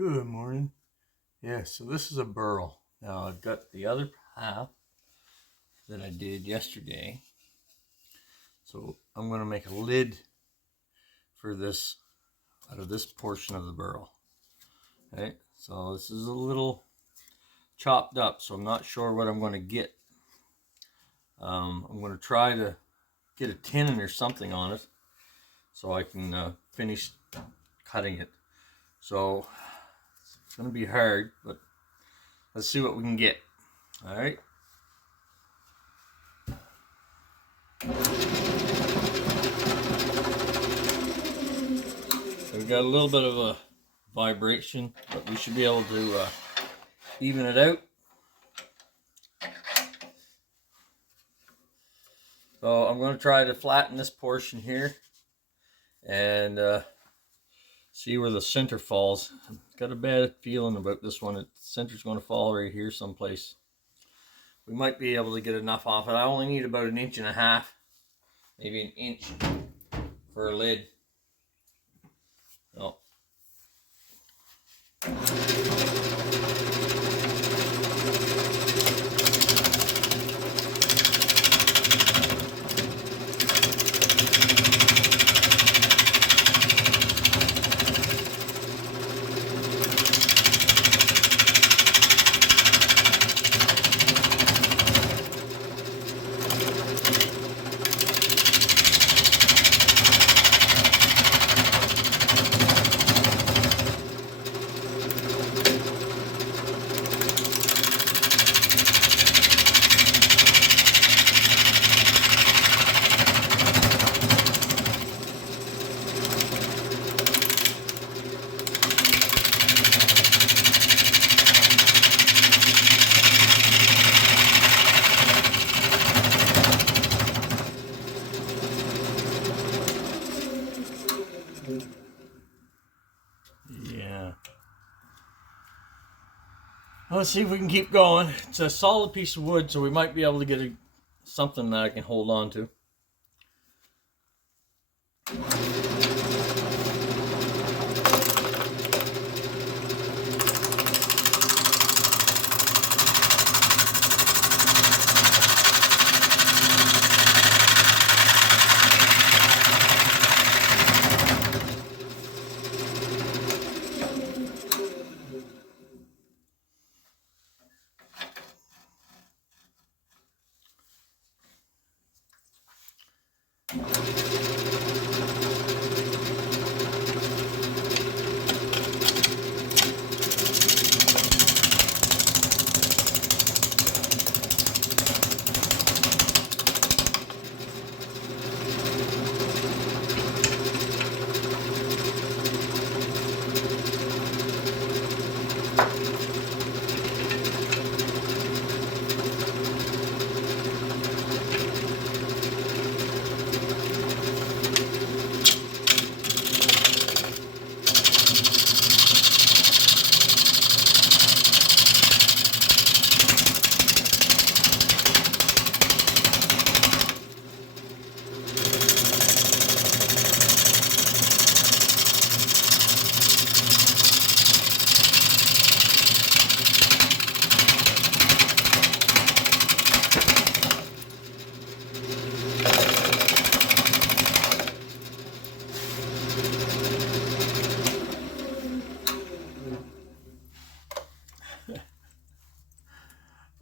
Good morning. Yeah, so this is a burl. Now I've got the other half that I did yesterday. So I'm going to make a lid for this out of this portion of the burl. Okay, so this is a little chopped up, so I'm not sure what I'm going to get. I'm going to try to get a tenon or something on it so I can finish cutting it. So it's going to be hard, but let's see what we can get. All right. We've got a little bit of a vibration, but we should be able to even it out. So I'm going to try to flatten this portion here and see where the center falls. I've got a bad feeling about this one. The center's going to fall right here someplace. We might be able to get enough off it. I only need about 1.5 inches, maybe 1 inch for a lid. So. Yeah. Let's see if we can keep going. It's a solid piece of wood, so we might be able to get something that I can hold on to.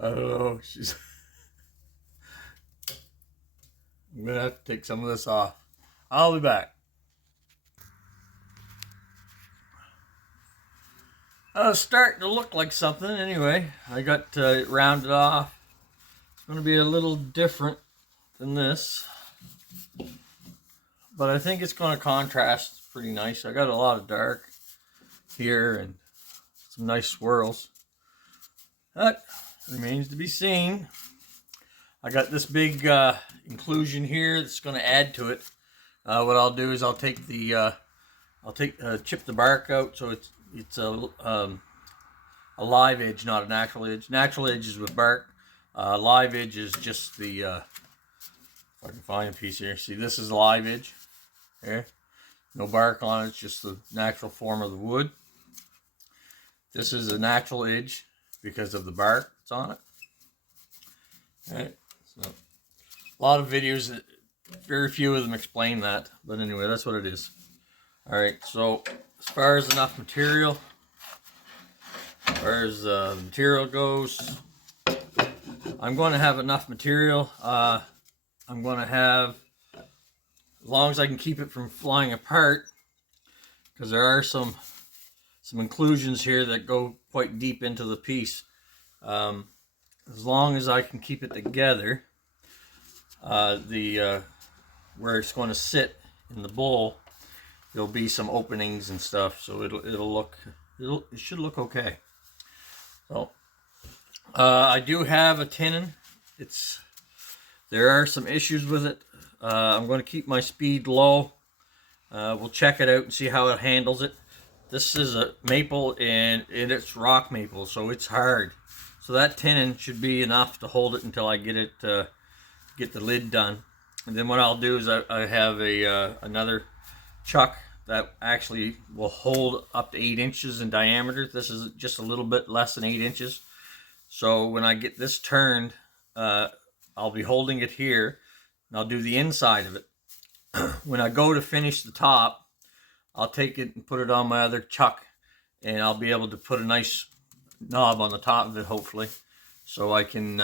I don't know. I'm gonna have to take some of this off. I'll be back. It's starting to look like something anyway. I got it rounded off. It's going to be a little different than this, but I think it's going to contrast pretty nice. I got a lot of dark here and some nice swirls. That remains to be seen. I got this big inclusion here that's going to add to it. What I'll do is I'll take chip the bark out, so it's a live edge, not a natural edge. Natural edge is with bark. Live edge is just the, if I can find a piece here. See, this is a live edge. Here, no bark on it. It's just the natural form of the wood. This is a natural edge because of the bark that's on it. All right, so a lot of videos, very few of them explain that, but anyway, that's what it is. All right, so as far as enough material, as far as the material goes, I'm going to have enough material. I'm going to have, as long as I can keep it from flying apart, because there are some inclusions here that go quite deep into the piece. As long as I can keep it together, where it's going to sit in the bowl, there'll be some openings and stuff, so it should look okay. So I do have a tenon. There are some issues with it. I'm going to keep my speed low. We'll check it out and see how it handles it. This is a maple, and it's rock maple, so it's hard. So that tenon should be enough to hold it until I get the lid done. And then what I'll do is I have another chuck that actually will hold up to 8 inches in diameter. This is just a little bit less than 8 inches. So when I get this turned, I'll be holding it here, and I'll do the inside of it. When I go to finish the top, I'll take it and put it on my other chuck, and I'll be able to put a nice knob on the top of it, hopefully, so I can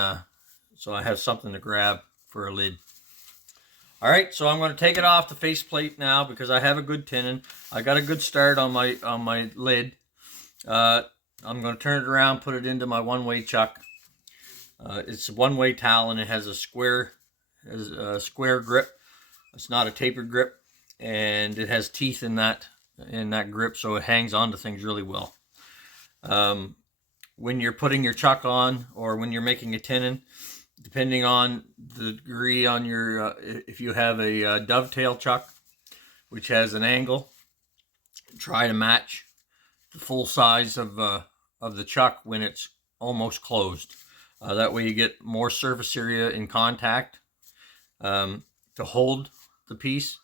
so I have something to grab for a lid. All right, so I'm going to take it off the faceplate now because I have a good tenon. I got a good start on my lid. I'm going to turn it around, put it into my one-way chuck. It's a one-way Talon. It has a square grip. It's not a tapered grip, and it has teeth in that grip, so it hangs on to things really well. When you're putting your chuck on, or when you're making a tenon, depending on the degree on your, if you have a dovetail chuck, which has an angle, try to match the full size of the chuck when it's almost closed. That way you get more surface area in contact to hold the piece.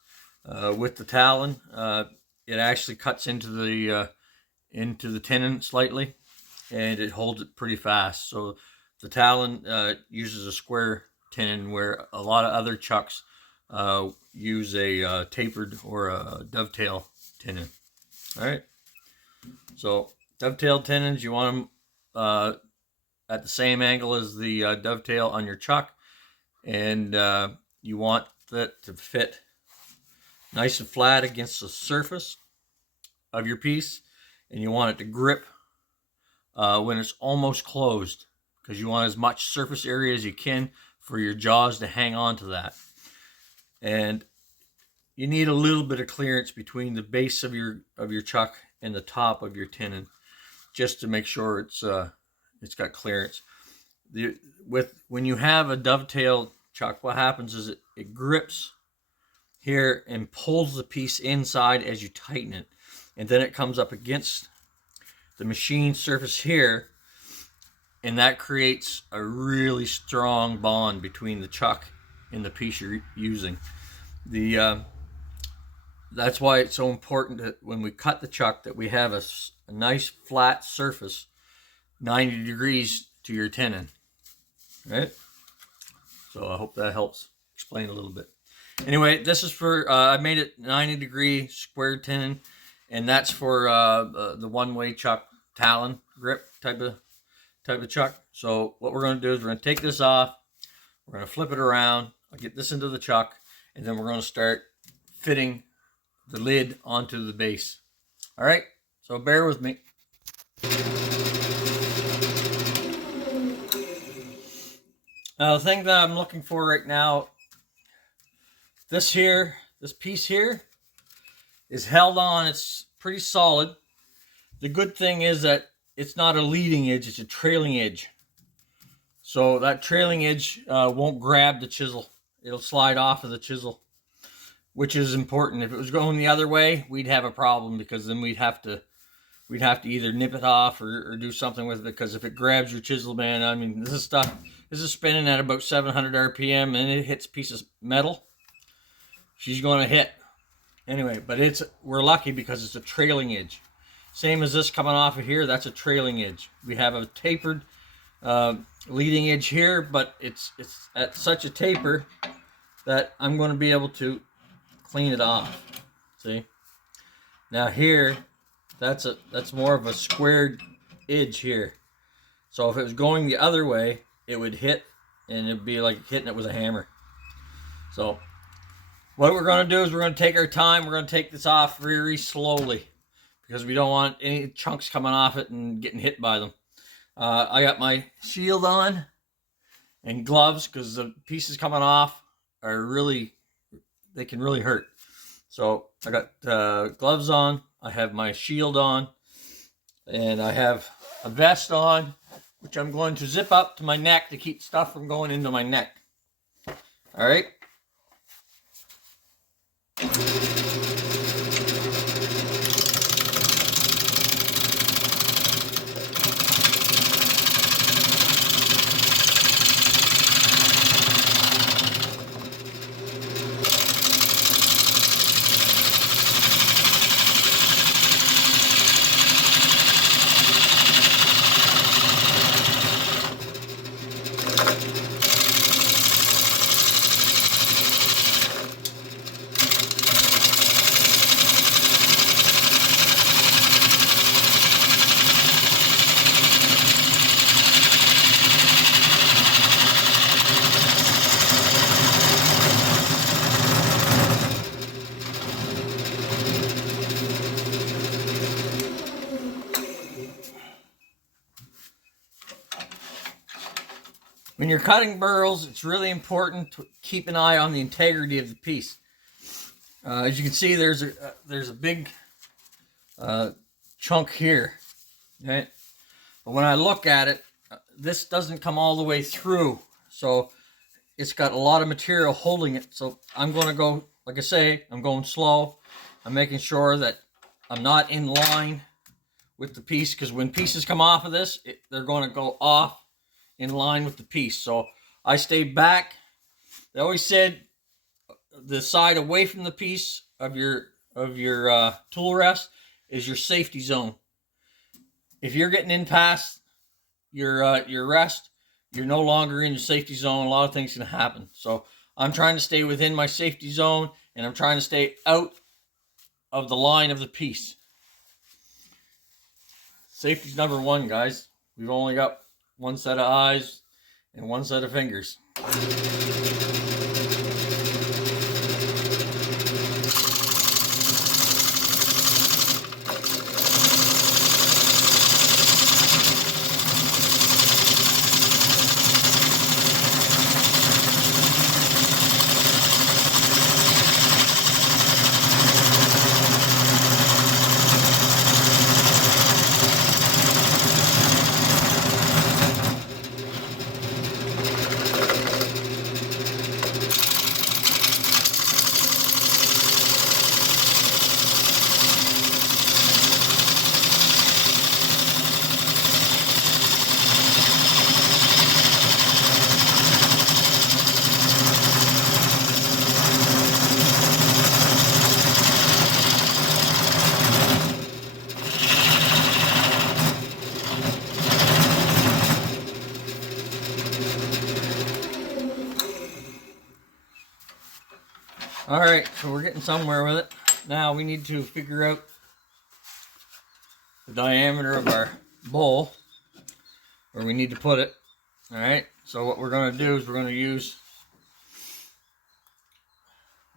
With the Talon, it actually cuts into the tenon slightly, and it holds it pretty fast. So the Talon uses a square tenon, where a lot of other chucks use a tapered or a dovetail tenon. All right. So dovetail tenons, you want them at the same angle as the dovetail on your chuck, and you want that to fit nice and flat against the surface of your piece, and you want it to grip when it's almost closed, because you want as much surface area as you can for your jaws to hang on to that. And you need a little bit of clearance between the base of your chuck and the top of your tenon, just to make sure it's got clearance. When you have a dovetail chuck, what happens is it grips here and pulls the piece inside as you tighten it, and then it comes up against the machine surface here, and that creates a really strong bond between the chuck and the piece you're using. That's why it's so important that when we cut the chuck, that we have a nice flat surface 90 degrees to your tenon. Right? So I hope that helps explain a little bit. Anyway, this is for, I made it 90-degree square tenon, and that's for the one-way chuck Talon grip type of chuck. So what we're going to do is we're going to take this off, we're going to flip it around, I'll get this into the chuck, and then we're going to start fitting the lid onto the base. All right, so bear with me. Now the thing that I'm looking for right now, this piece here is held on. It's pretty solid. The good thing is that it's not a leading edge, it's a trailing edge. So that trailing edge won't grab the chisel. It'll slide off of the chisel, which is important. If it was going the other way, we'd have a problem, because then we'd have to either nip it off or do something with it, because if it grabs your chisel, man, I mean, this is spinning at about 700 RPM, and it hits a piece of metal, she's going to hit. Anyway, but we're lucky because it's a trailing edge. Same as this coming off of here, that's a trailing edge. We have a tapered leading edge here, but it's at such a taper that I'm going to be able to clean it off. See? Now here, that's more of a squared edge here. So if it was going the other way, it would hit, and it'd be like hitting it with a hammer. So what we're going to do is we're going to take our time. We're going to take this off very slowly because we don't want any chunks coming off it and getting hit by them. I got my shield on and gloves because the pieces coming off are really, they can really hurt. So I got gloves on, I have my shield on, and I have a vest on, which I'm going to zip up to my neck to keep stuff from going into my neck. All right. When you're cutting burls, it's really important to keep an eye on the integrity of the piece. As you can see, there's a big chunk here, right? But when I look at it, this doesn't come all the way through, so it's got a lot of material holding it. So I'm going to go, like I say, I'm going slow. I'm making sure that I'm not in line with the piece, because when pieces come off of this, they're going to go off in line with the piece. So I stay back. They always said the side away from the piece of your tool rest is your safety zone. If you're getting in past your rest, you're no longer in your safety zone. A lot of things can happen. So I'm trying to stay within my safety zone, and I'm trying to stay out of the line of the piece. Safety's number one, guys. We've only got one set of eyes and one set of fingers. All right, so we're getting somewhere with it. Now we need to figure out the diameter of our bowl, where we need to put it. All right, so what we're going to do is we're going to use,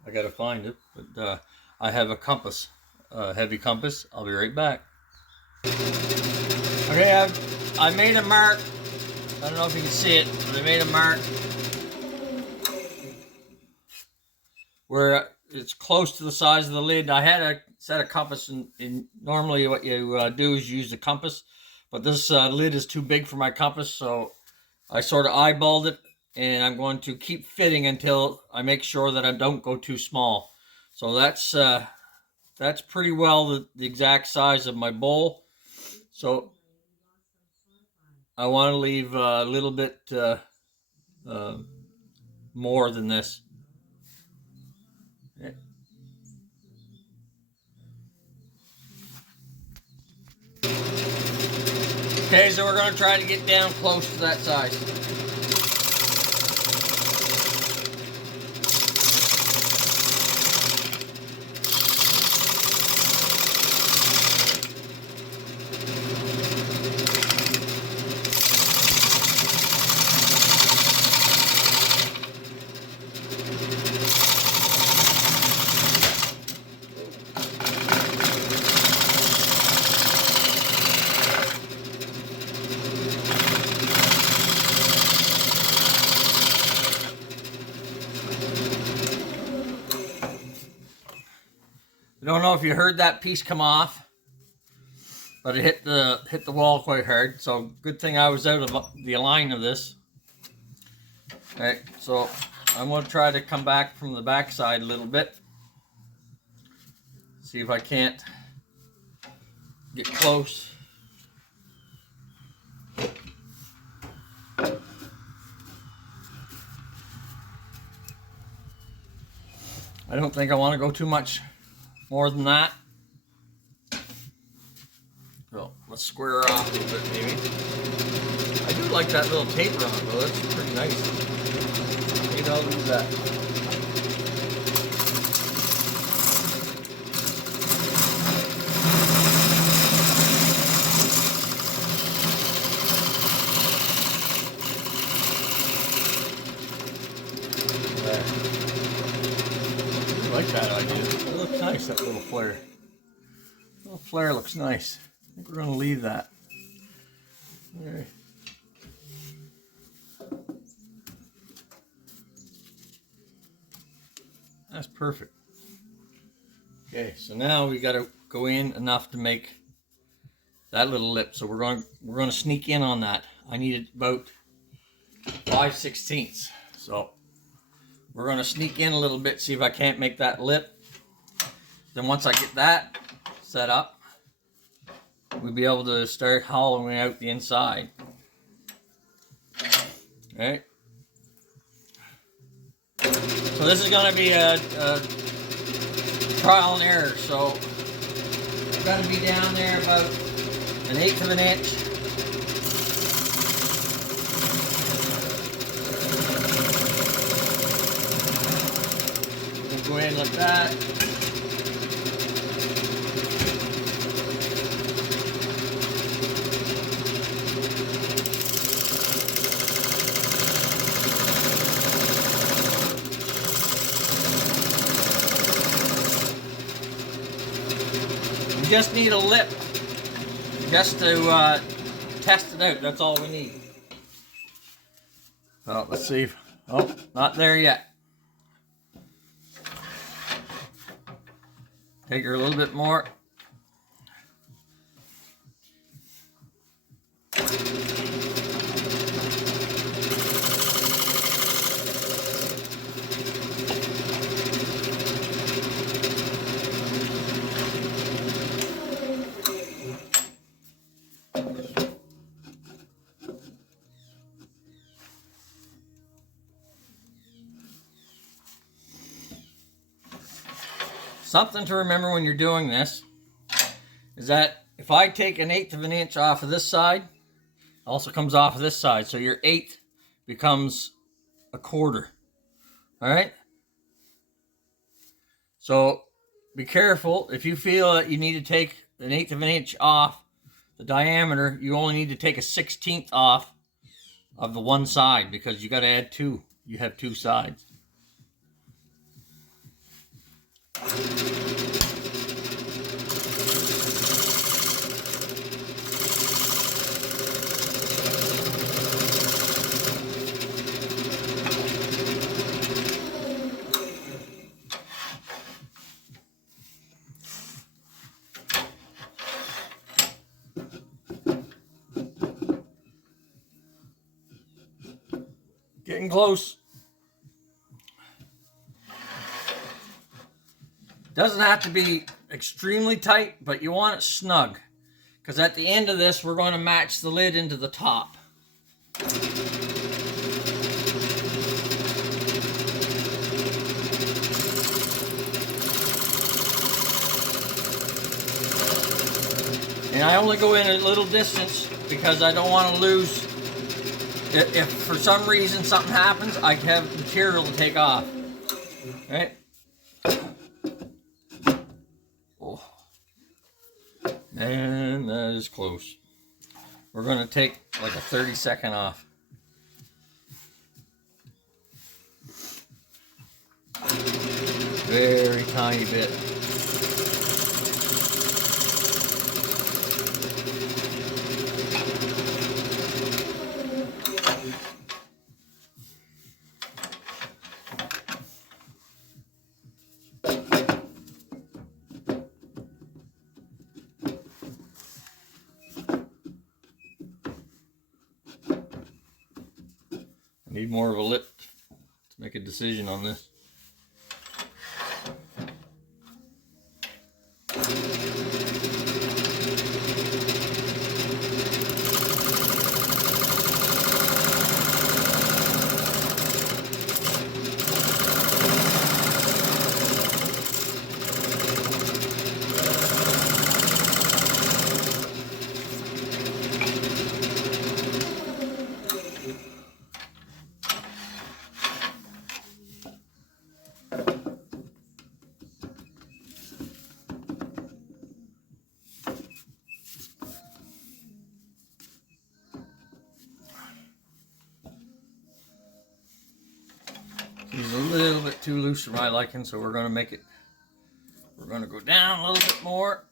I got to find it, but I have a compass, a heavy compass. I'll be right back. Okay, I made a mark. I don't know if you can see it, but I made a mark where it's close to the size of the lid. I had a set of compass, and normally what you do is you use the compass, but this lid is too big for my compass, so I sort of eyeballed it, and I'm going to keep fitting until I make sure that I don't go too small. So that's pretty well the exact size of my bowl. So I want to leave a little bit more than this. Okay, so we're going to try to get down close to that size. I don't know if you heard that piece come off, but it hit the wall quite hard. So good thing I was out of the line of this. All right, so I'm going to try to come back from the back side a little bit. See if I can't get close. I don't think I want to go too much more than that. So let's square her off a little bit maybe. I do like that little taper on it though, that's pretty nice. Maybe I'll do that. I like that idea. It looks nice, that little flare. Little flare looks nice. I think we're going to leave that. There. That's perfect. Okay, so now we got to go in enough to make that little lip. So we're going to sneak in on that. I needed about 5/16. So we're going to sneak in a little bit, see if I can't make that lip. Then once I get that set up, we'll be able to start hollowing out the inside. All right. So this is going to be a trial and error. So I've got to be down there about 1/8 of an inch. We'll go in like that. Just need a lip just to test it out. That's all we need. Oh, let's see. Oh, not there yet. Take her a little bit more. Something to remember when you're doing this is that if I take 1/8 of an inch off of this side, it also comes off of this side. So your 1/8 becomes 1/4. All right? So be careful. If you feel that you need to take 1/8 of an inch off the diameter, you only need to take 1/16 off of the one side because you got to add 2. You have 2 sides. Getting close. Doesn't have to be extremely tight, but you want it snug. Because at the end of this, we're going to match the lid into the top. And I only go in a little distance because I don't want to lose. If for some reason something happens, I have material to take off. Right? Oh. And that is close. We're going to take like a 30-second off. Very tiny bit. I need more of a lip to make a decision on this. He's a little bit too loose for my liking, so we're going to make it, we're going to go down a little bit more.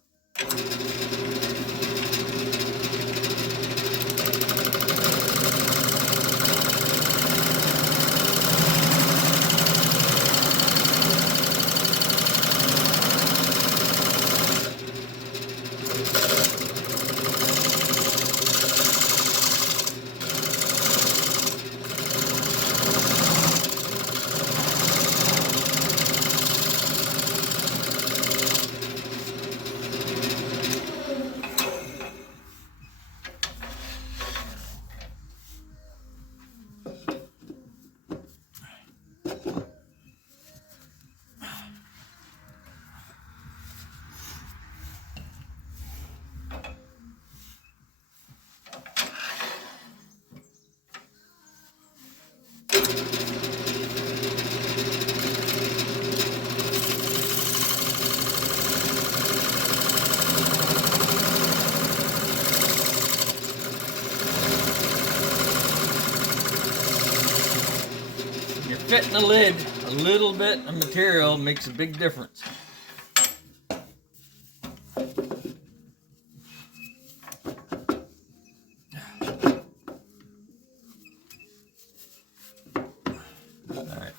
Fitting the lid, a little bit of material makes a big difference. All right.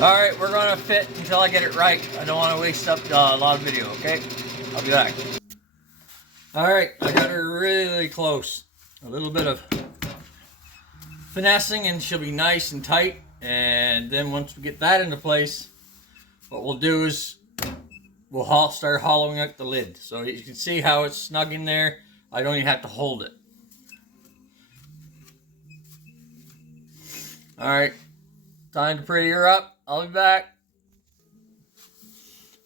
Alright, we're going to fit until I get it right. I don't want to waste up a lot of video, okay? I'll be back. Alright, I got her really close. A little bit of finessing and she'll be nice and tight. And then once we get that into place, what we'll do is we'll start hollowing out the lid. So you can see how it's snug in there. I don't even have to hold it. Alright, time to pretty her up. I'll be back.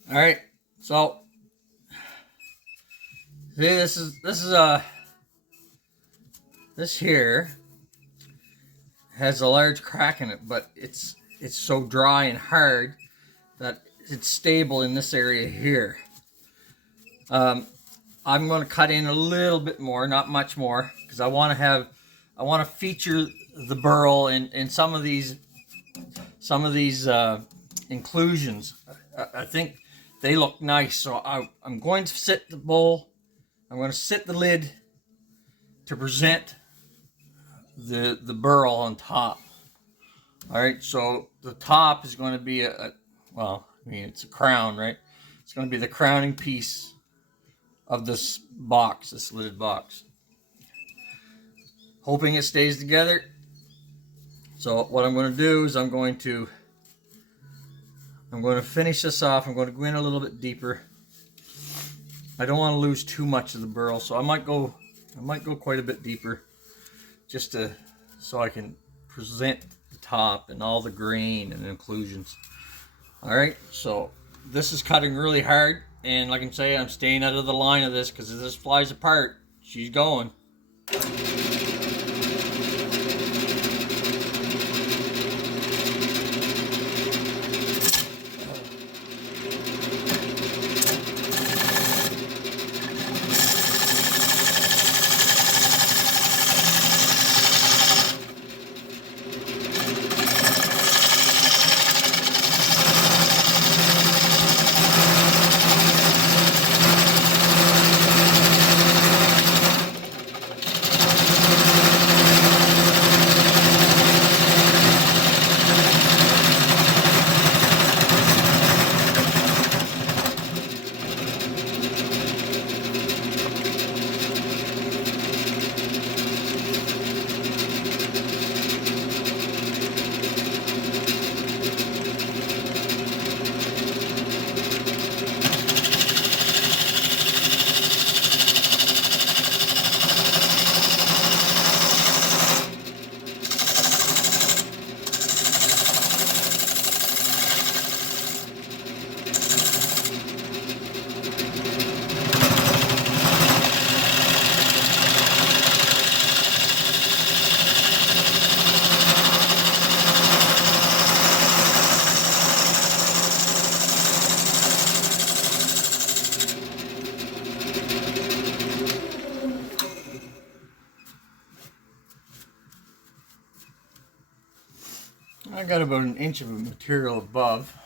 Alright, so see, this here has a large crack in it, but it's so dry and hard that it's stable in this area here. I'm going to cut in a little bit more, not much more, because I want to feature the burl in some of these inclusions. I think they look nice, so I'm going to sit the bowl. I'm going to sit the lid to present the burl on top. All right, so the top is going to be it's a crown, right? It's going to be the crowning piece of this box, this lidded box. Hoping it stays together. So what I'm going to do is I'm going to finish this off. I'm going to go in a little bit deeper. I don't want to lose too much of the burl, so I might go quite a bit deeper, just so I can present the top and all the grain and inclusions. All right, so this is cutting really hard, and like I say, I'm staying out of the line of this because if this flies apart, she's going. I got about an inch of material above.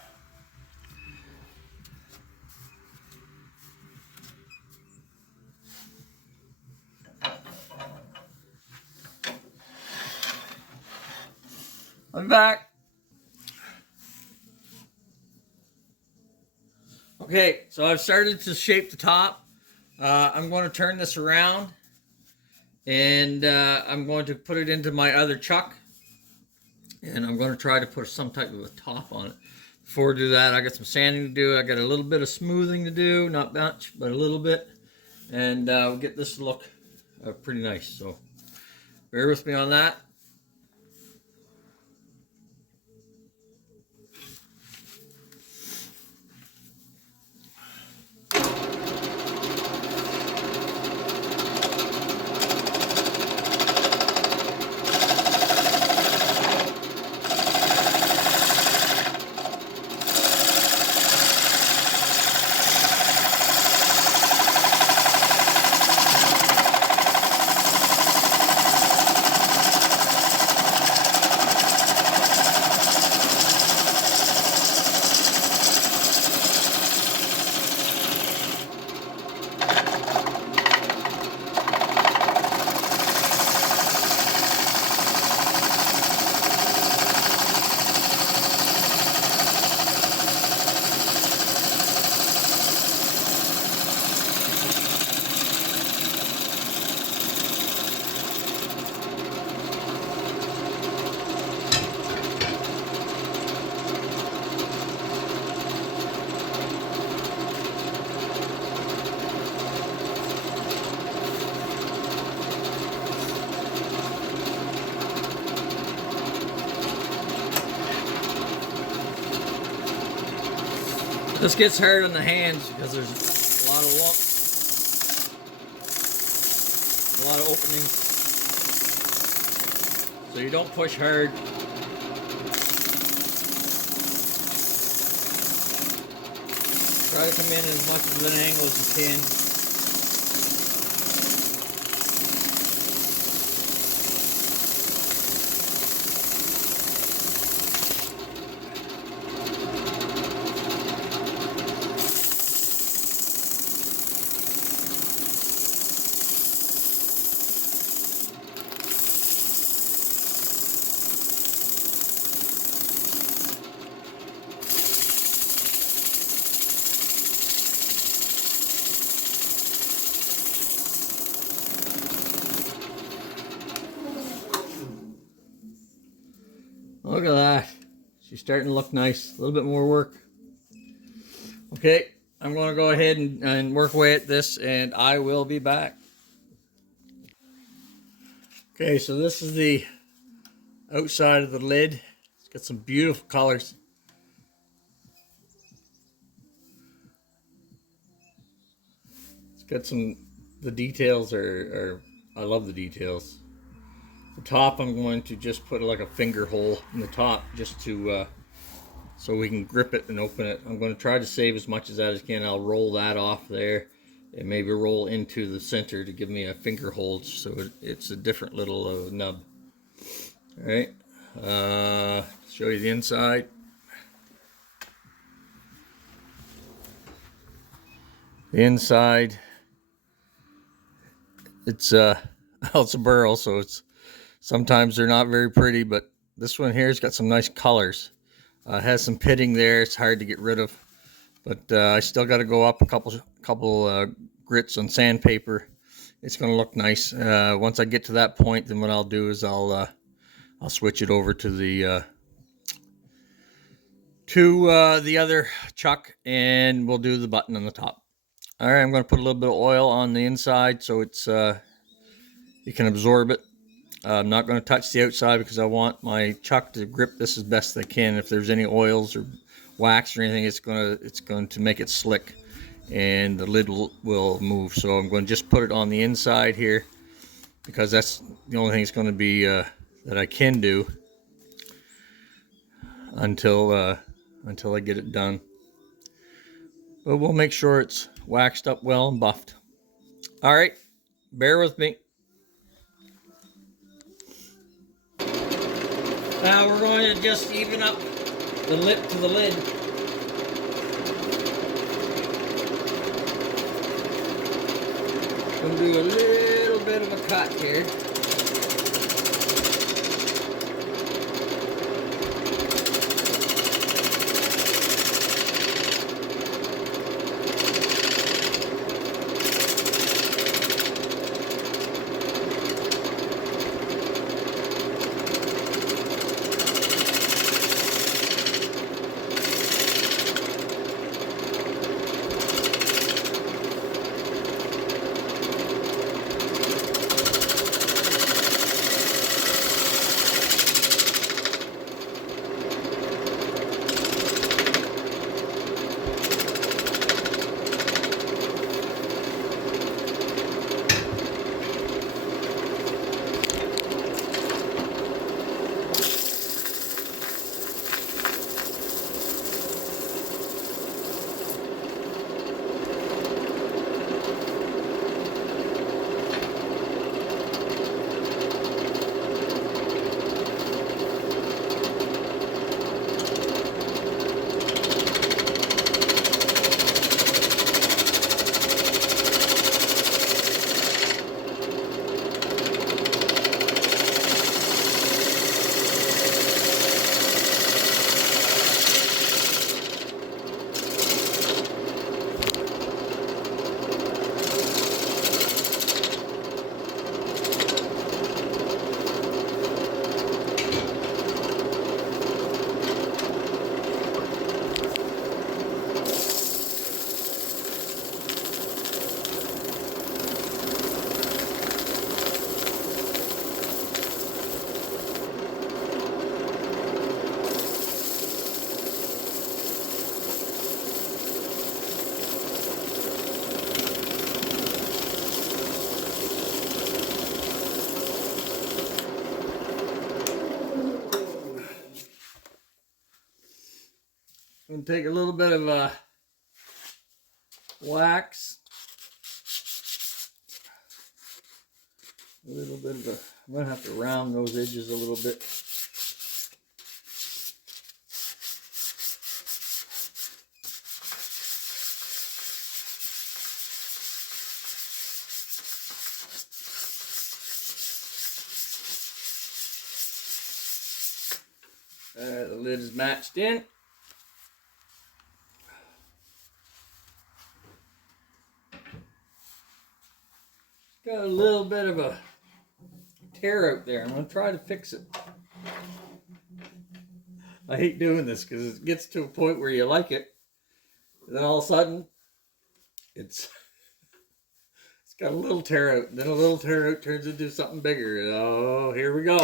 I'm back. Okay, so I've started to shape the top. I'm going to turn this around, and I'm going to put it into my other chuck, and I'm going to try to put some type of a top on it. Before I do that, I got some sanding to do. I got a little bit of smoothing to do, not much, but a little bit, and we'll get this to look pretty nice. So bear with me on that. This gets hard on the hands because there's a lot of lumps, a lot of openings, so you don't push hard. Try to come in as much of an angle as you can. Look at that. She's starting to look nice. A little bit more work. Okay, I'm going to go ahead and work away at this, and I will be back. Okay, so this is the outside of the lid. It's got some beautiful colors. It's got the details are I love the details. The top, I'm going to just put like a finger hole in the top just to so we can grip it and open it. I'm going to try to save as much as that as I can. I'll roll that off there and maybe roll into the center to give me a finger hold, so it's a different little nub. All right, show you the inside. The inside, it's well, it's a Burl, so it's sometimes they're not very pretty, but this one here has got some nice colors. It has some pitting there. It's hard to get rid of, but I still got to go up a couple grits on sandpaper. It's going to look nice. Once I get to that point, then what I'll do is I'll switch it over to the other chuck, and we'll do the button on the top. All right, I'm going to put a little bit of oil on the inside so it's you can absorb it. I'm not going to touch the outside because I want my chuck to grip this as best I can. If there's any oils or wax or anything, it's going to make it slick, and the lid will move. So I'm going to just put it on the inside here because that's the only thing it's going to be that I can do until I get it done. But we'll make sure it's waxed up well and buffed. All right, bear with me. Now we're going to just even up the lip to the lid. I'm going to do a little bit of a cut here. I'm going to take a little bit of wax, a little bit of I'm going to have to round those edges a little bit. The lid is matched in. Got a little bit of a tear out there. I'm going to try to fix it. I hate doing this because it gets to a point where you like it, and then all of a sudden, it's got a little tear out, and then a little tear out turns into something bigger. Oh, here we go.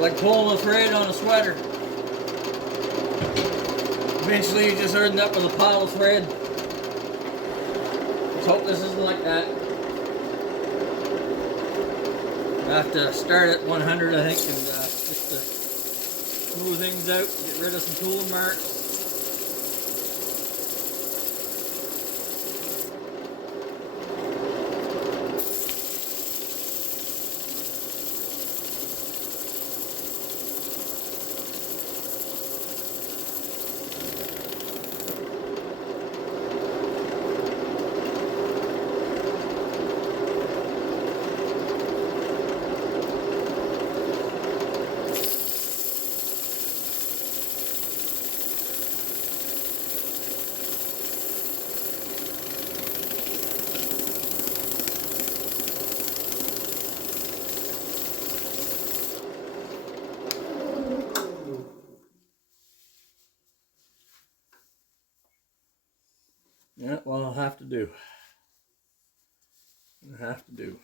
Like pulling a thread on a sweater. Eventually you just end up with a pile of thread. Let's hope this isn't like that. I have to start at 100, I think, and just to smooth things out, get rid of some tool marks. Yeah, well, I'll have to do. I have to do.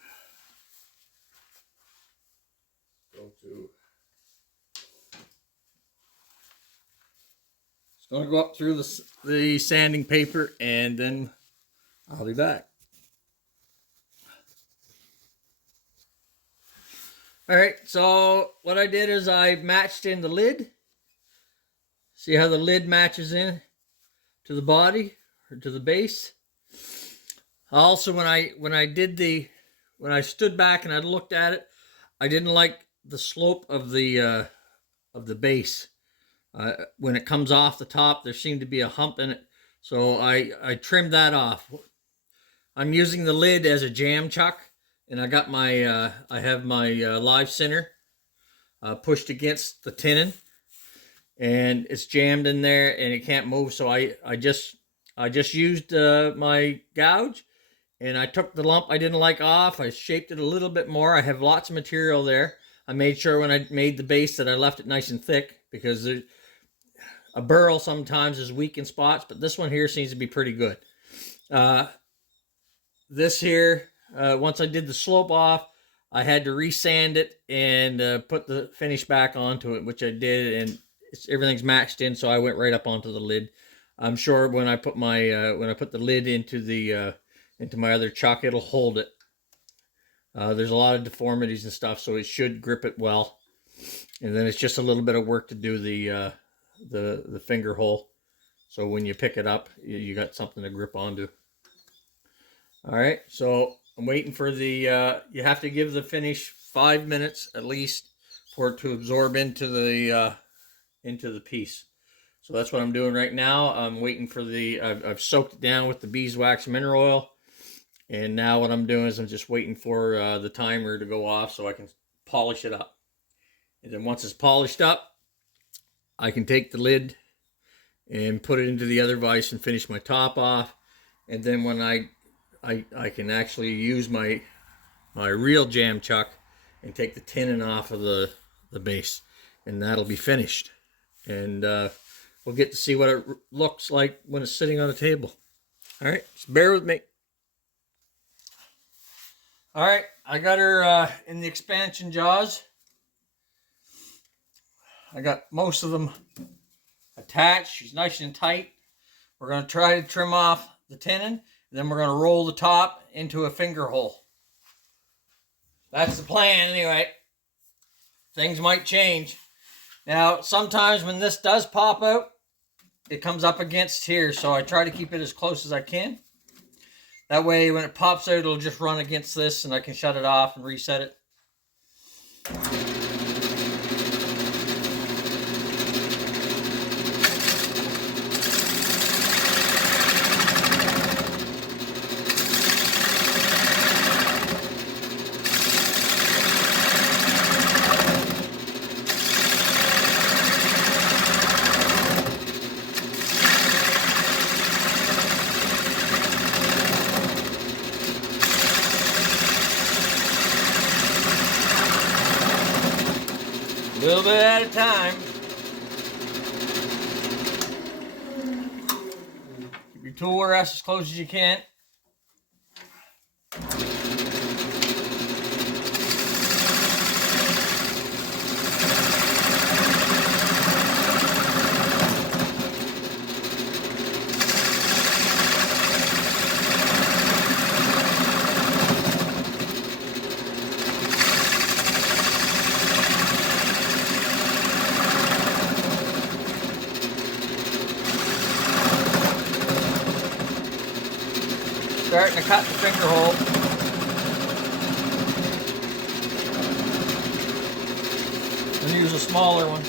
It's going to go up through the sanding paper, and then I'll be back. All right, so what I did is I matched in the lid. See how the lid matches in to the body or to the base. Also, when I stood back and I looked at it, I didn't like the slope of the base. When it comes off the top, there seemed to be a hump in it, so I trimmed that off. I'm using the lid as a jam chuck, and I got my I have my live center pushed against the tenon, and it's jammed in there and it can't move. So I just used my gouge, and I took the lump I didn't like off. I shaped it a little bit more. I have lots of material there. I made sure when I made the base that I left it nice and thick, because a burl sometimes is weak in spots, but this one here seems to be pretty good. This here, once I did the slope off, I had to resand it and put the finish back onto it, which I did, and everything's matched in, so I went right up onto the lid. I'm sure when I put my the lid into my other chuck, it'll hold it. There's a lot of deformities and stuff, so it should grip it well. And then it's just a little bit of work to do the finger hole, so when you pick it up, you got something to grip onto. All right, so I'm waiting for the. You have to give the finish 5 minutes at least for it to absorb into the piece. So that's what I'm doing right now. I'm waiting for I've soaked it down with the beeswax mineral oil, and now what I'm doing is I'm just waiting for the timer to go off so I can polish it up. And then once it's polished up, I can take the lid and put it into the other vise and finish my top off. And then when I can actually use my real jam chuck and take the tenon off of the base, and that'll be finished. And we'll get to see what it looks like when it's sitting on the table. All right, just bear with me. All right, I got her in the expansion jaws. I got most of them attached. She's nice and tight. We're going to try to trim off the tenon, and then we're going to roll the top into a finger hole. That's the plan anyway. Things might change. Now, sometimes when this does pop out, it comes up against here, so I try to keep it as close as I can. That way, when it pops out, it'll just run against this, and I can shut it off and reset it. at a time. Keep your tool rest as close as you can. Starting to cut the finger hole. I'm going to use a smaller one.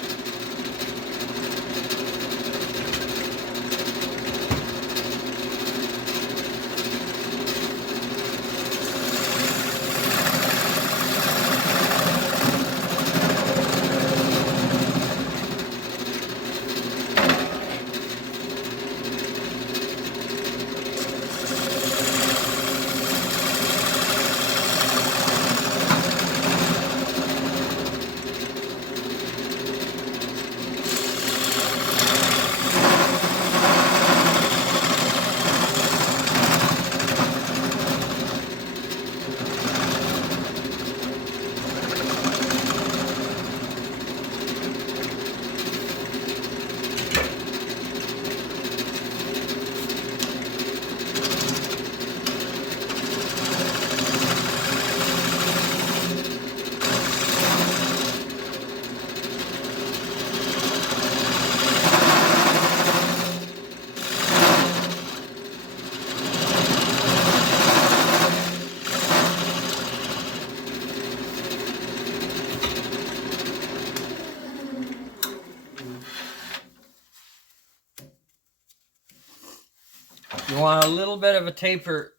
You want a little bit of a taper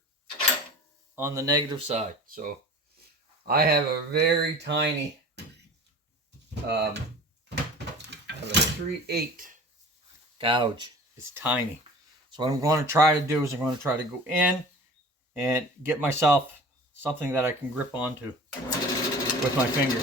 on the negative side. So I have a very tiny, I have a 3/8 gouge. It's tiny. So what I'm going to try to do is I'm going to try to go in and get myself something that I can grip onto with my finger.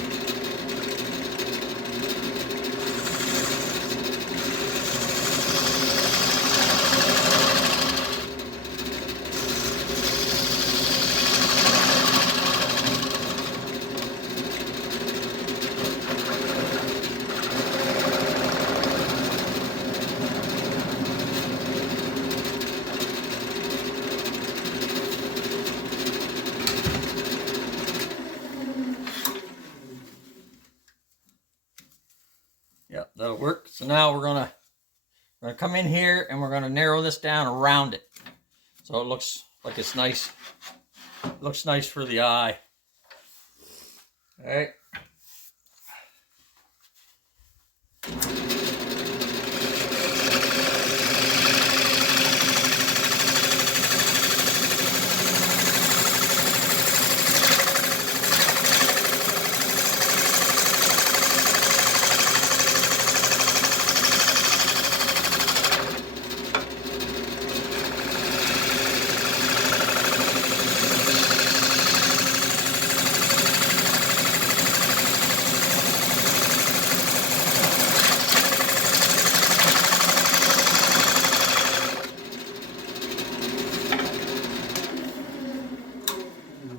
Yep, that'll work. So now we're gonna come in here and we're gonna narrow this down around it, so it looks like it's nice. Looks nice for the eye. All right.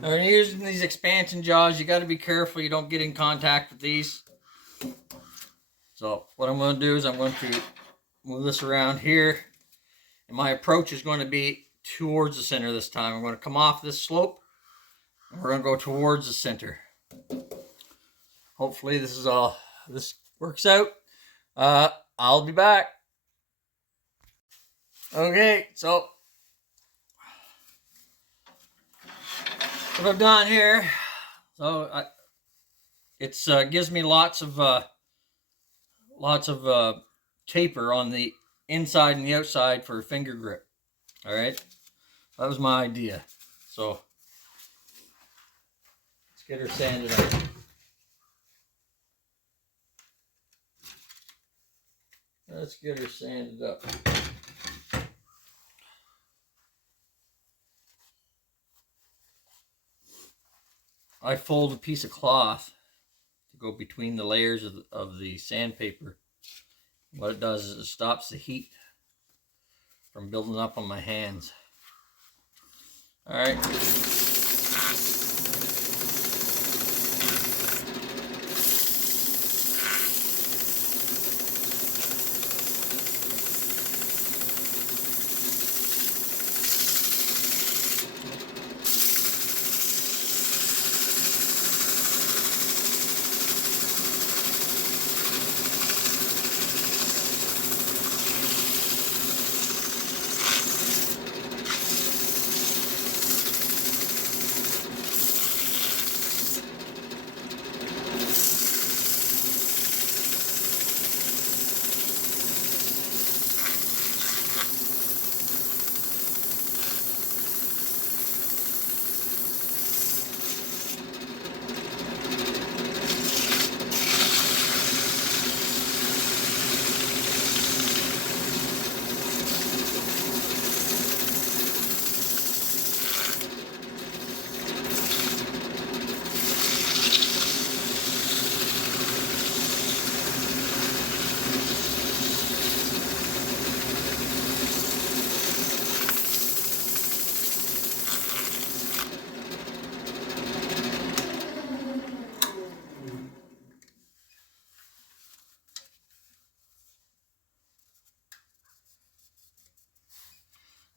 Now, when you're using these expansion jaws, you got to be careful you don't get in contact with these. So what I'm going to do is I'm going to move this around here, and my approach is going to be towards the center this time. I'm going to come off this slope, and we're going to go towards the center. Hopefully this works out. I'll be back. Okay, so what I've done here, so it gives me lots of taper on the inside and the outside for a finger grip. All right, that was my idea. So let's get her sanded up. Let's get her sanded up. I fold a piece of cloth to go between the layers of the sandpaper. What it does is it stops the heat from building up on my hands. All right.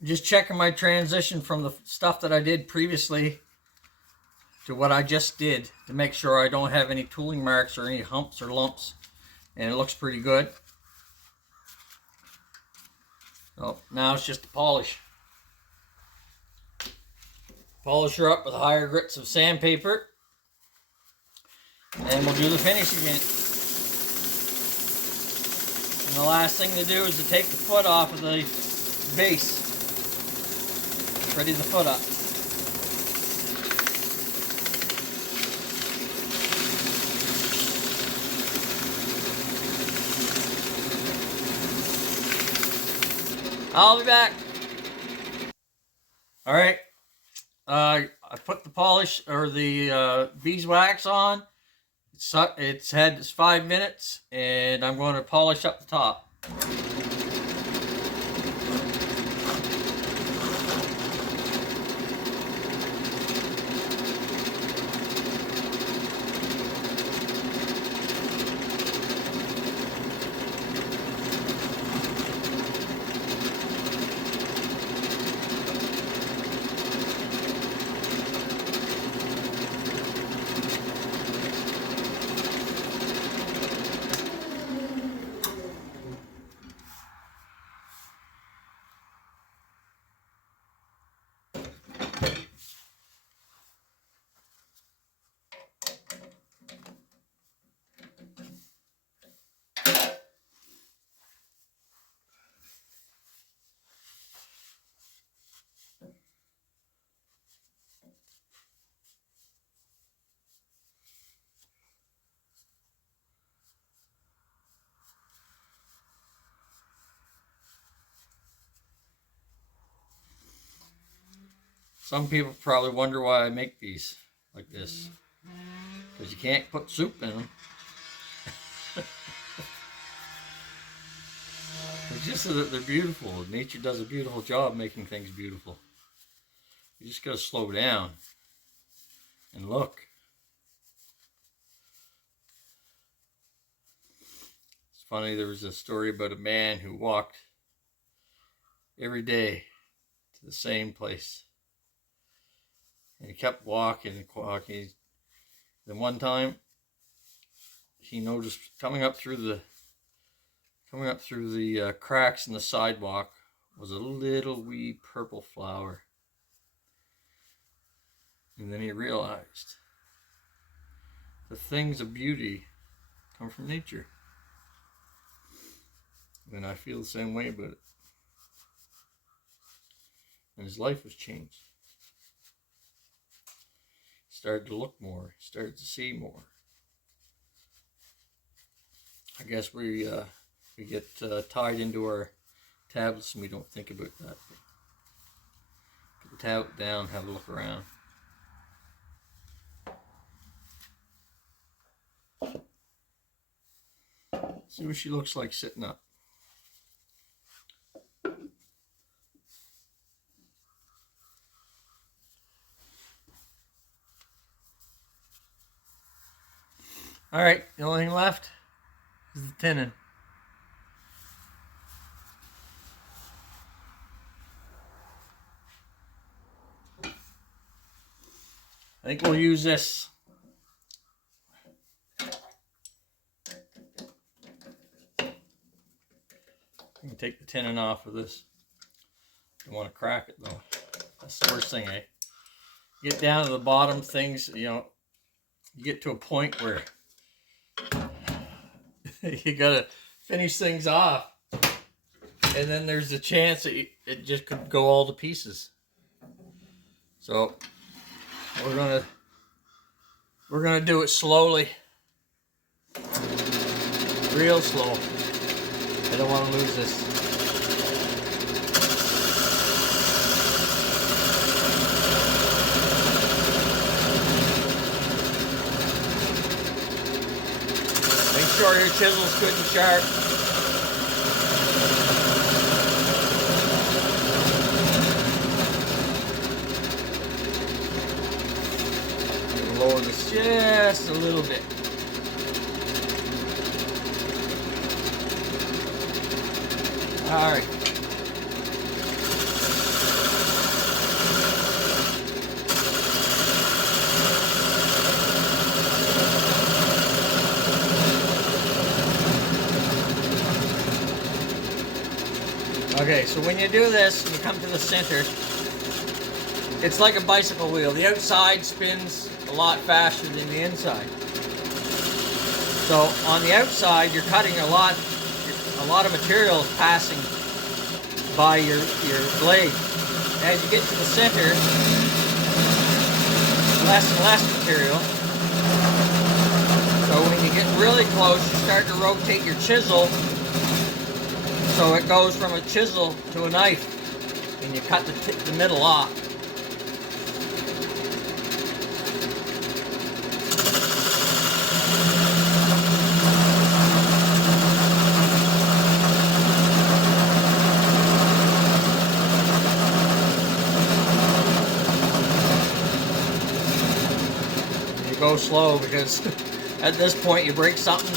Just checking my transition from the stuff that I did previously to what I just did to make sure I don't have any tooling marks or any humps or lumps, and it looks pretty good. So now it's just to polish. Polish her up with higher grits of sandpaper, and we'll do the finish again. And the last thing to do is to take the foot off of the base. Ready the foot up. I'll be back. All right. I put the polish or the beeswax on. It's had 5 minutes, and I'm going to polish up the top. Some people probably wonder why I make these like this, because you can't put soup in them. It's just that they're beautiful. Nature does a beautiful job making things beautiful. You just gotta slow down and look. It's funny, there was a story about a man who walked every day to the same place. And he kept walking and walking. Then one time, he noticed coming up through the cracks in the sidewalk was a little wee purple flower. And then he realized the things of beauty come from nature. And I feel the same way about it. And his life was changed. He started to look more. He started to see more. I guess we get tied into our tablets and we don't think about that. Put the tablet down, have a look around. See what she looks like sitting up. All right, the only thing left is the tinning. I think we'll use this. I can take the tinning off of this. Don't want to crack it though. That's the worst thing, eh? Get down to the bottom things, you know, you get to a point where you gotta finish things off, and then there's a chance that it just could go all to pieces. So we're gonna do it slowly, real slow. I don't want to lose this. Make sure your chisel's good and sharp. Lower this just a little bit. All right. Okay, so when you do this, you come to the center. It's like a bicycle wheel. The outside spins a lot faster than the inside. So on the outside, you're cutting a lot of material is passing by your blade. As you get to the center, less and less material. So when you get really close, you start to rotate your chisel, so it goes from a chisel to a knife, and you cut the middle off. Go slow, because at this point you break something,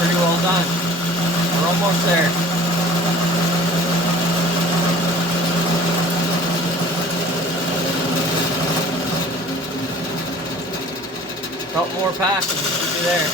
pretty well done. We're almost there. Couple more passes, we should be there.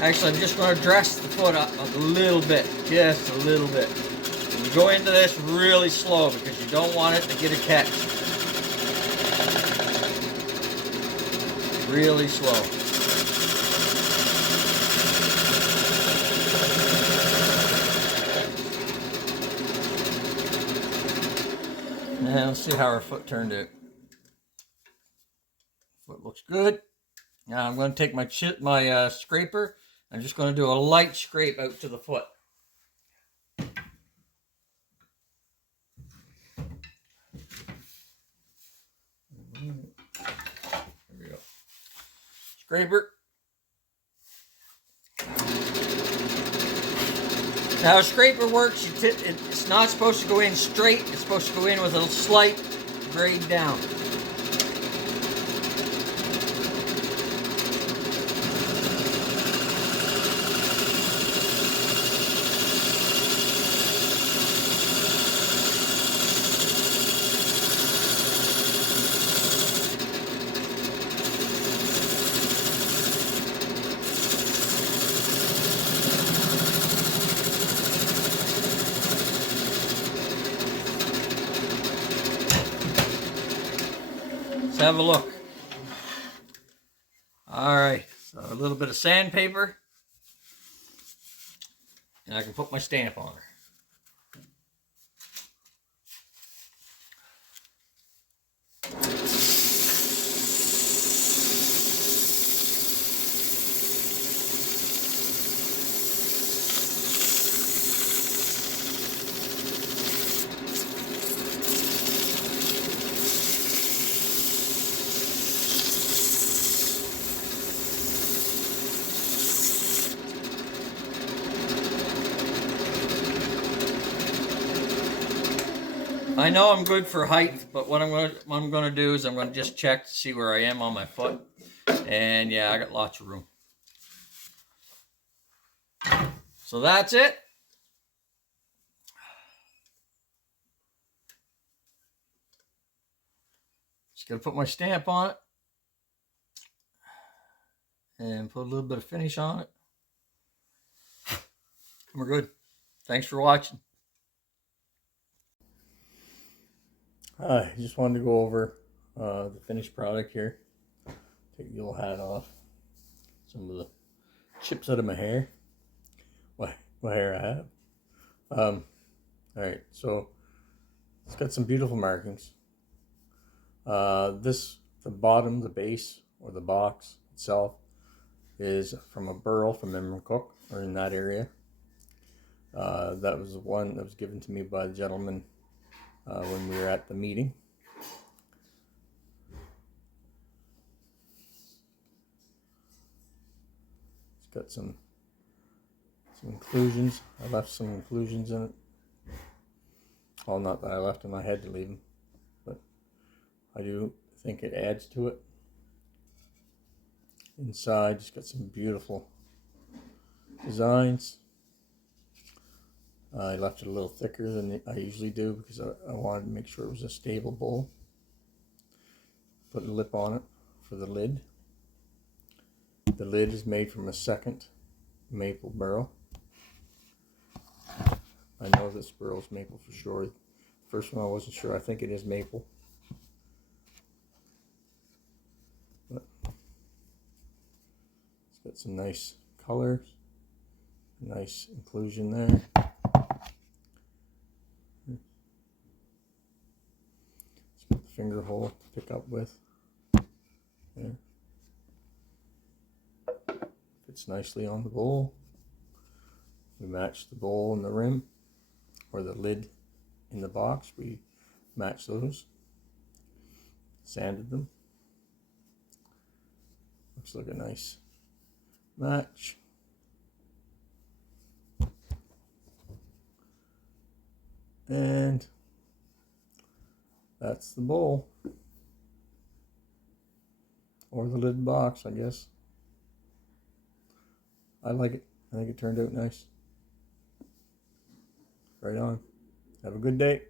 Actually, I'm just going to dress the foot up a little bit, just a little bit. And you go into this really slow, because you don't want it to get a catch. Really slow. Now let's see how our foot turned out. Foot looks good. Now I'm going to take my scraper. I'm just going to do a light scrape out to the foot. There we go. Scraper. Now how a scraper works, it's not supposed to go in straight. It's supposed to go in with a slight grade down. Let's have a look. All right, so a little bit of sandpaper, and I can put my stamp on her. I know I'm good for height, but what I'm going to do is I'm going to just check to see where I am on my foot. And yeah, I got lots of room. So that's it. Just got to put my stamp on it. And put a little bit of finish on it. We're good. Thanks for watching. I just wanted to go over the finished product here. Take the old hat off. Some of the chips out of my hair. What hair I have. Alright, so it's got some beautiful markings. The bottom, the base, or the box itself is from a Burl from Cook, or in that area. That was the one that was given to me by the gentleman when we were at the meeting. It's got some inclusions. I left some inclusions in it. Well, not that I left them, I had to leave them, but I do think it adds to it. Inside, just got some beautiful designs. I left it a little thicker than I usually do because I wanted to make sure it was a stable bowl. Put a lip on it for the lid. The lid is made from a second maple barrel. I know this barrel's maple for sure. First one I wasn't sure. I think it is maple. But it's got some nice colors. Nice inclusion there. It's got the finger hole to pick up with. There. Fits nicely on the bowl. We matched the bowl and the rim, or the lid in the box. We matched those. Sanded them. Looks like a nice match. And that's the bowl. Or the lid box, I guess. I like it. I think it turned out nice. Right on. Have a good day.